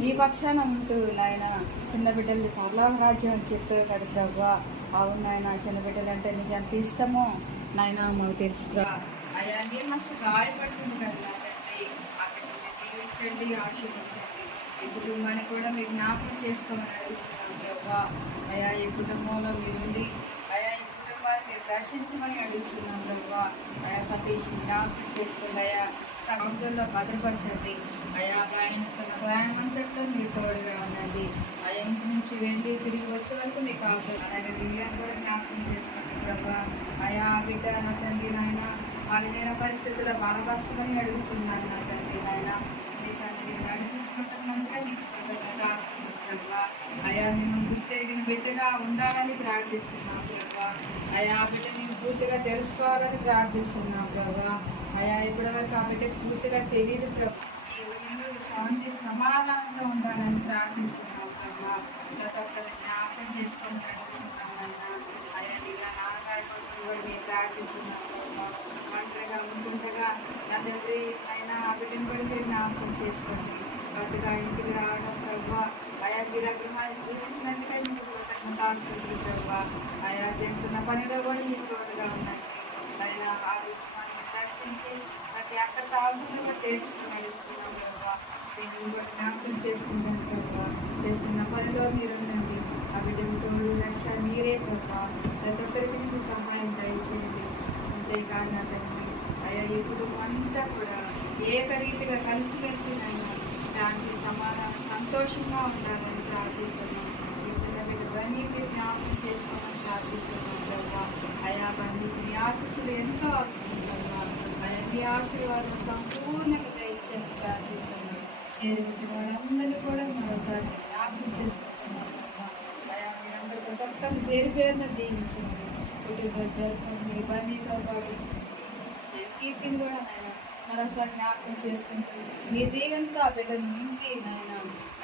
నీ పక్షాన ఉంటూ నాయన చిన్న బిడ్డలు పరలోక రాజ్యం అని చెప్పావు కదా ప్రభా. అవును నాయన, చిన్న బిడ్డలు అంటే నీకు ఎంత ఇష్టమో నాయన మాకు తెలుసుకురా. అయ్యా నీ మనసు గాయపడుతుంది కదా నా తండ్రి. ఆ బిడ్డని దీవించండి, ఆశీర్వదించండి. ఈ కుటుంబాన్ని కూడా మీరు జ్ఞాపకం చేసుకోమని అడుగుతున్నాం ప్రభా. అయ్యా ఈ కుటుంబంలో మీరుండి అయ్యా ఈ కుటుంబాన్ని మీరు దర్శించమని అడుగుతున్నాం ప్రభా. అయ్యా సతీష్ జ్ఞాపకం చేసుకోండి, అయ్యా సముద్రంలో భద్రపరచండి. అయా ప్రయాణం అంతట్లో మీరు తోడుగా ఉన్నది. ఆ ఇంటి నుంచి వెళ్ళి తిరిగి వచ్చే వరకు మీకు కావాలి. అలాగే దివ్యాన్ని కూడా జ్ఞాపకం చేసుకోండి ప్రభా. అయా బిడ్డ నా తండ్రి నాయన వాళ్ళ పరిస్థితుల్లో బలపరచమని అడుగుతున్నాను నా తండ్రి నాయన. నీ సన్నిధిని నడిపించుకుంటున్నందుకే నీకు ప్రభా. అయా మేము గుర్తెరిగిన బిడ్డగా ఉండాలని ప్రార్థిస్తున్నాం ప్రభా. అయా బిడ్డ నేను పూర్తిగా తెలుసుకోవాలని ప్రార్థిస్తున్నాం ప్రభా. అయా ఇప్పటి వరకు ఆ బిడ్డ పూర్తిగా తెలియదు ప్రభా. శాంతి సమాధానంగా ఉండాలని ప్రార్థిస్తున్నాం ప్రభా. ప్రతి ఒక్కరిని జ్ఞాపకం చేసుకొని నడుచున్నామన్నా. అయ్యా ఇలా నాన్నగారి కోసం కూడా మేము ప్రార్థిస్తున్నాం ప్రభా. ఒంటరిగా ఉంటుండగా నా తండ్రి అయినా ఆ బిడ్డను కూడా మీరు జ్ఞాపకం చేసుకోండి. కొత్తగా ఇంటికి రావడం ప్రభా. అయా మీ దగ్గర మరి చూపించినందుకే మీకు కృతజ్ఞతాస్తుతులు ప్రభా. అయా చేస్తున్న పనిలో కూడా మీకు తోడుగా ఉండండి. అయా ఆ మనల్ని దర్శించి ప్రతి అక్కడ కావాల్సింది కూడా తీర్చుకుని నడుచున్నాం ప్రభా. సేవలు కూడా జ్ఞాపకం చేసుకుంటాను ప్రభా. చేస్తున్న పనిలో మీరు ఉండండి. ఆ బిడ్డకు తోడు రక్ష మీరే ప్రభా. ప్రతి ఒక్కరికి మీకు సహాయం దయచేయండి. అంతేకాదు నా తండ్రి అయ్యా ఈ కుటుంబం అంతా కూడా ఏకరీతిగా కలిసిమెలిసి అయినా శాంతి సమాధానం సంతోషంగా ఉండాలని ప్రార్థిస్తున్నాం. ఈ చిన్న బిడ్డ బన్నీకి జ్ఞాపకం చేసుకోమని ప్రార్థిస్తున్నాం ప్రభా. అయా బన్నీకి మీ ఆశీస్సులు ఎంతో అవసరం ప్రభా. అయా మీ ఆశీర్వాదం సంపూర్ణంగా దయచేసి ప్రార్థిస్తున్నాం. చేరించిన వాళ్ళందరినీ కూడా మరోసారి జ్ఞాపకం చేసుకుంటున్నాం ప్రభా. అయా మీరందరూ ప్రతి ఒక్కరిని పేరు పేరున దీవించండి. కుటుంబ జరుపుకుంటుంది బన్నీతో పాటు కీర్తిని కూడా నాయన మరోసారి జ్ఞాపకం చేసుకుంటూ మీ దీవెనతో ఆ బిడ్డను నింపి నాయన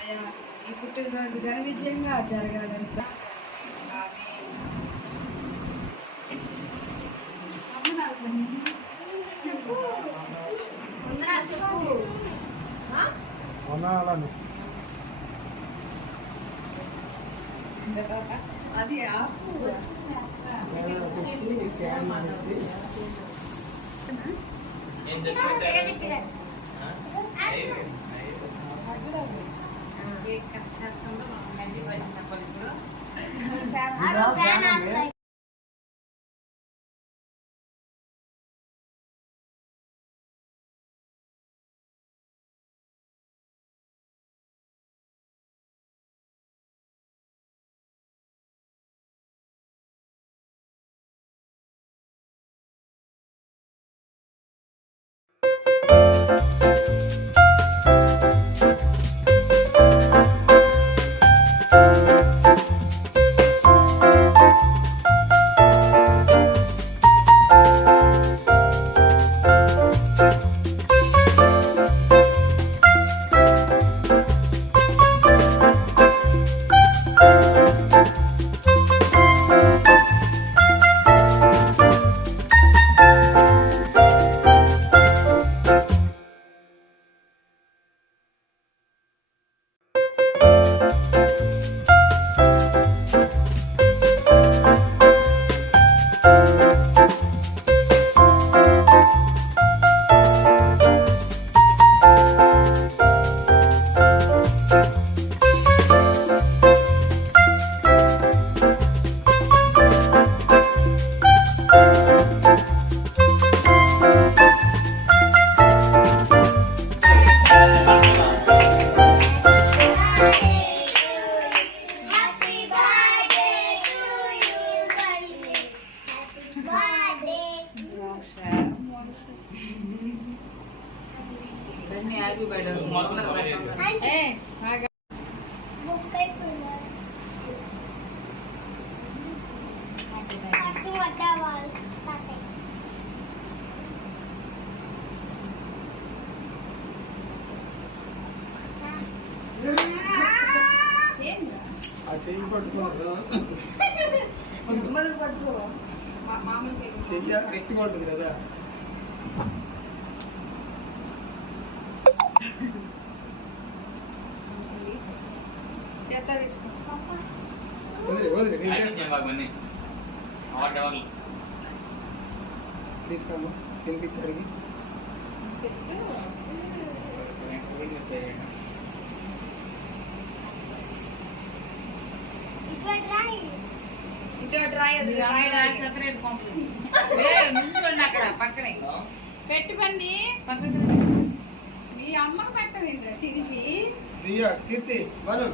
అయ్యా ఈ పుట్టినరోజు ఘన విజయంగా జరగాలని చెప్పు చెప్పు అది ఆకు చెప్పాలి. హ్యాపీ బర్త్డే పట్టుకో మామూలుగా గట్టి పడుతుంది కదా. చేత తీసుకో తీసుకోమ్మా కిందికి కడిగి అక్కడ పక్కనే పెట్టి పండి మీ అమ్మకు పెట్టండి తిరిగి కీర్తి బలు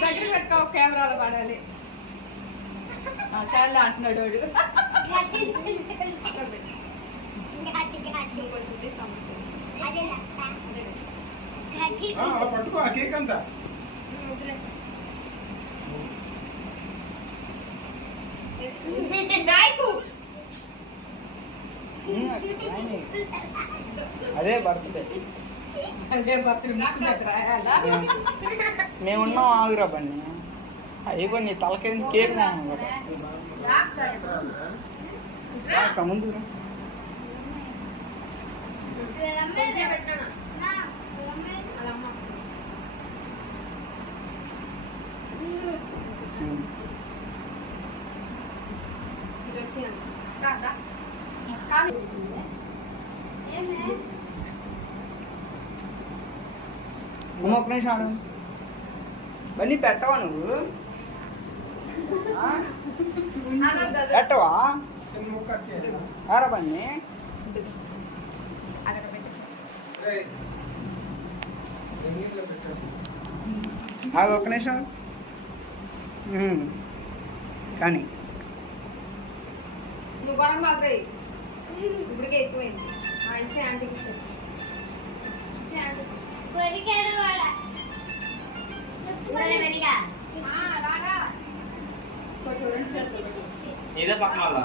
దగ్గర పెట్టుకో కెమెరాలో పడాలి చాలా అంటున్నాడు వాడు పట్టుకో ఆ కేక్ అంతా అదే బర్త్డే మేమున్నాం ఆగురా బండి అయిపో నీ తలకేది కేక్ ముందు ఒక నిమిషం ఆడు బన్నీ పెట్టవా నువ్వు పెట్టవా ఆరా బన్నీ ఒక నిమిషం కానీ నువ్వు బలం బాబు ఇప్పటికే ఎక్కువైంది మంచి ఆంటీకి ఇదే పక్కన వాళ్ళ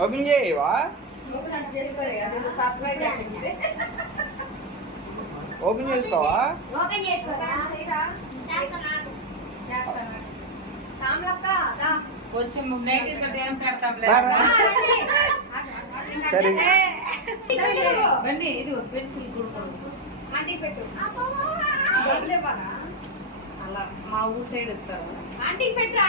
ఓపెన్ చేయవా ఓపెన్ చేసుకోవా కొంచెం నెగిటివ్ ఏం పెడతాం సరే బండి ఇది పెన్సిల్ ఆంటీ పెట్టు అలా మా ఊరు సైడ్ ఇస్తారు ఆంటీ పెట్టరా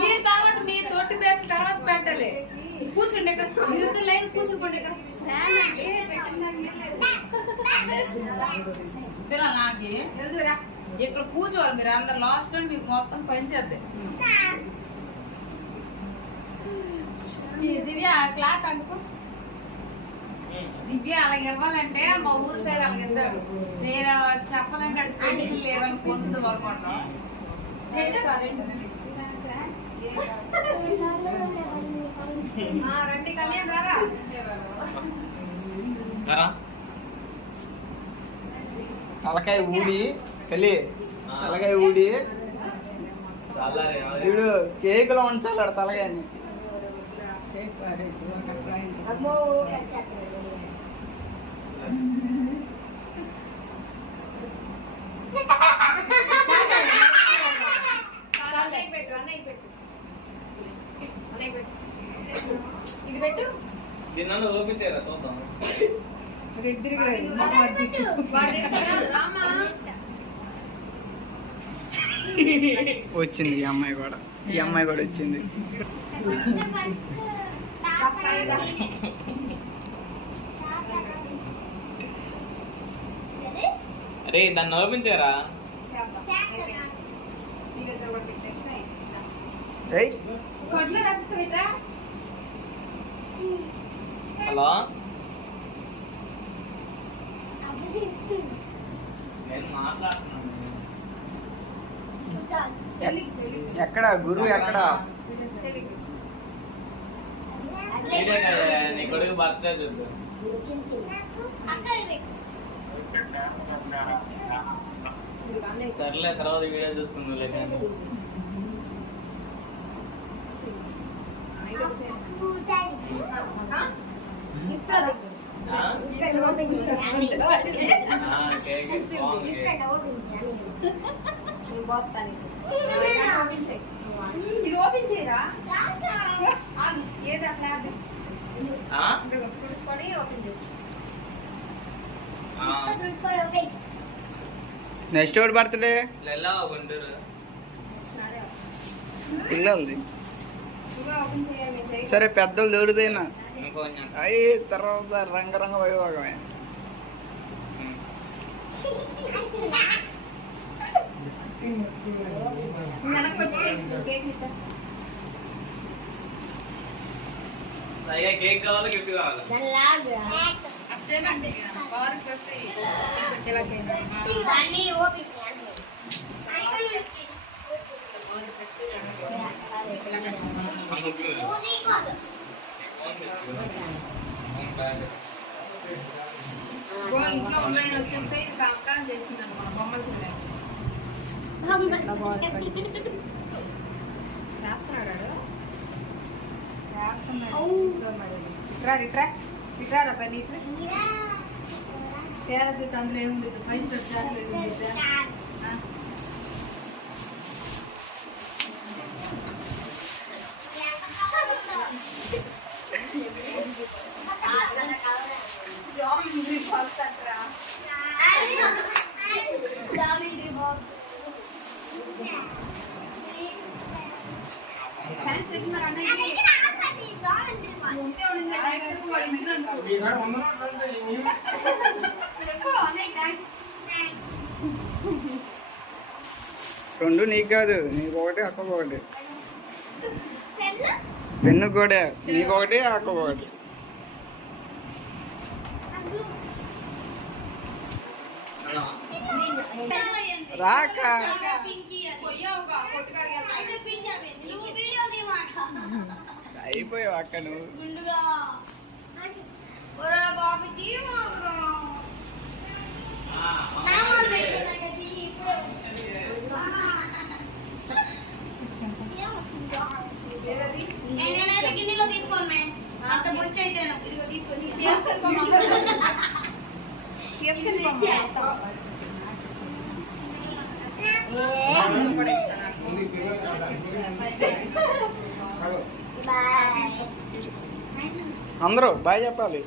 మీరు తర్వాత మీ తోటి బ్యాచ్ తర్వాత పెట్టాలి కూర్చోండి ఇక్కడ మీరు లైన్ కూర్చుండి ఇక్కడ నాకు ఇక్కడ కూర్చోవాలి మీరు అందరు లాస్ట్ మీకు మొత్తం పనిచేద్దాం దివ్య క్లాట్ అనుకో దివ్య అలాగే ఇవ్వాలంటే మా ఊరు సైడ్ అలాగే ఇద్దాడు నేను చెప్పాలంటే అడిగి లేవని పొందు అనుకుంటాం రండి కళ్యాణ్ రారా తలకాయ ఊడి కలి తలకాయ ఊడి వీడు కేకులో ఉంచాడు తలకాయని ఇది పెట్టు దీన్ని ఓపెన్ చేయరా చూద్దాం వచ్చింది ఈ అమ్మాయి కూడా వచ్చింది అరే దాన్ని ఓపెన్ చేయరా హలో నేను మాట్లాడుతున్నాను ఎక్కడ గురువు ఎక్కడ నీ కొడుకు బర్త్డే చూద్దు సర్లే తర్వాత వీడియో చూసుకున్నాను ఇది ఓపెన్ చేయరా ఏది అట్లా తుడుచుకొని ఓపెన్ చేసి నెక్స్ట్ ఎవడు బర్త్డే పిల్లలది. ఓపెన్ చేయాలి సరే పెద్దలు దొరుకుతాయినా అయ్యి తర్వాత రంగరంగ వైభోగమే. వెనక్కి వచ్చి కేక్ ఇచ్చా కేక్ కావాలి గిఫ్ట్ కావాలి అదేమండి బార్కి వస్తే ఇంట్లో ఉండే వచ్చేస్తే కాంకారం చేసిందండి మన బొమ్మలు చూడలేదు ఇట్రా పని తేరదు అందులో ఏముంది పైసలు చాకలేదు జామెంట్రీ బాక్స్ అంటారా థ్యాంక్స్ చెప్పి మరి అన్నయ్య ఉంటే ఉండింది చెప్పు వాళ్ళు ఇచ్చినందుకు చెప్పు అన్నయ్య థ్యాంక్స్ రెండు నీకు కాదు, నీకు ఒకటి అక్కకు ఒకటి. పెన్ను కూడా నీకు ఒకటి అక్కకు ఒకటి. రాక అయిపోయావు అక్క నువ్వు. గిన్నెలో తీసుకోండి అంత ముంచి అయితే ఇదిగో తీసుకొని అందరూ బాయ్ చెప్పాలి.